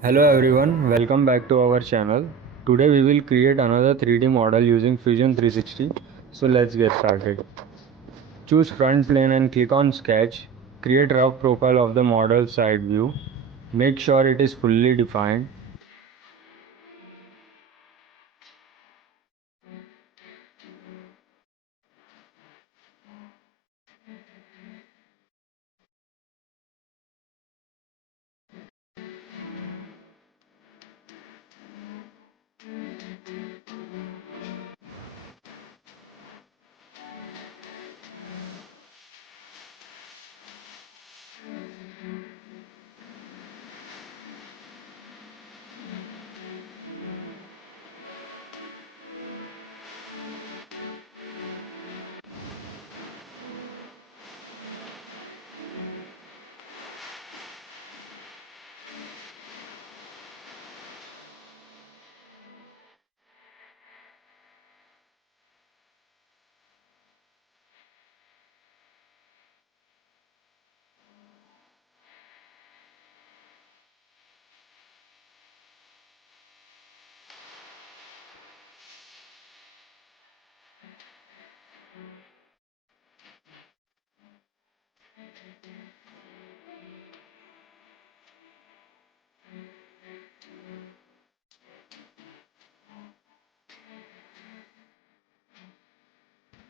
Hello everyone, welcome back to our channel. Today we will create another 3D model using Fusion 360. So let's get started. Choose front plane and click on sketch. Create rough profile of the model side view. Make sure it is fully defined.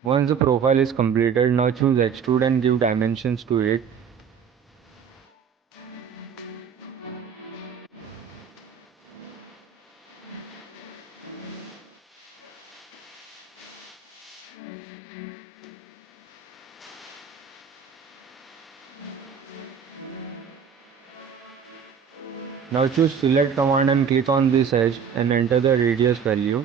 Once the profile is completed, now choose extrude and give dimensions to it. Now choose select command and click on this edge and enter the radius value.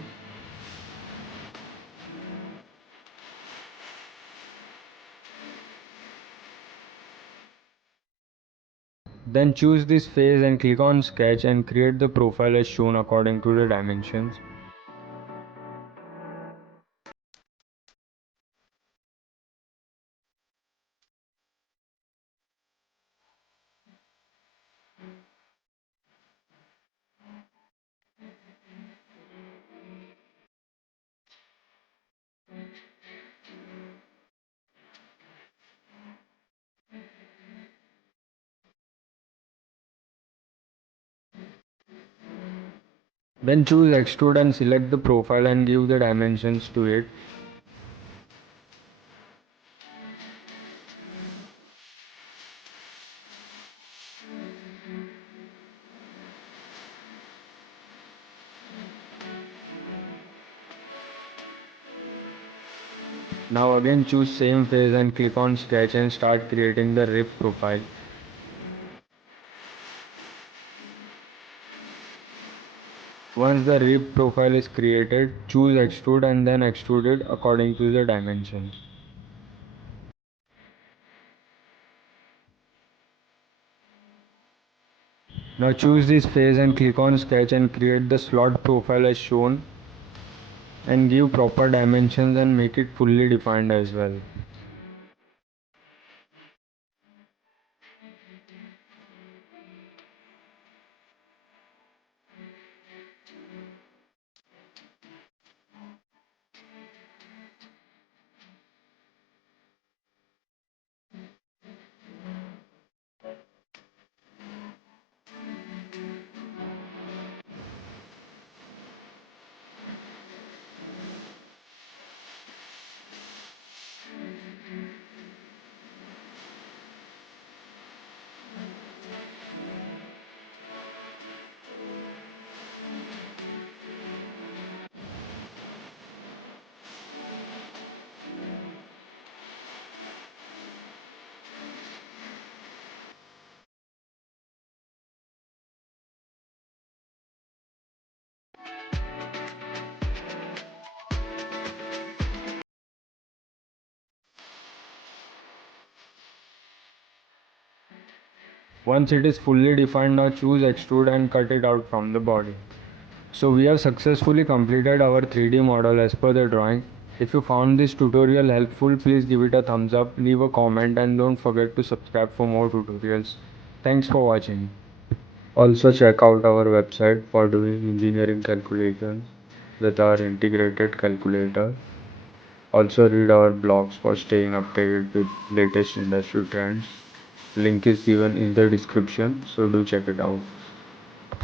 Then choose this face and click on sketch and create the profile as shown according to the dimensions. Then choose extrude and select the profile and give the dimensions to it. Now again choose same face and click on sketch and start creating the rib profile. Once the rib profile is created, choose extrude and then extrude it according to the dimensions. Now choose this face and click on sketch and create the slot profile as shown and give proper dimensions and make it fully defined as well. Once it is fully defined, now choose extrude and cut it out from the body. So we have successfully completed our 3D model as per the drawing. If you found this tutorial helpful, please give it a thumbs up, leave a comment and don't forget to subscribe for more tutorials. Thanks for watching. Also check out our website for doing engineering calculations with our integrated calculator. Also read our blogs for staying updated with latest industry trends. Link is given in the description, so do check it out.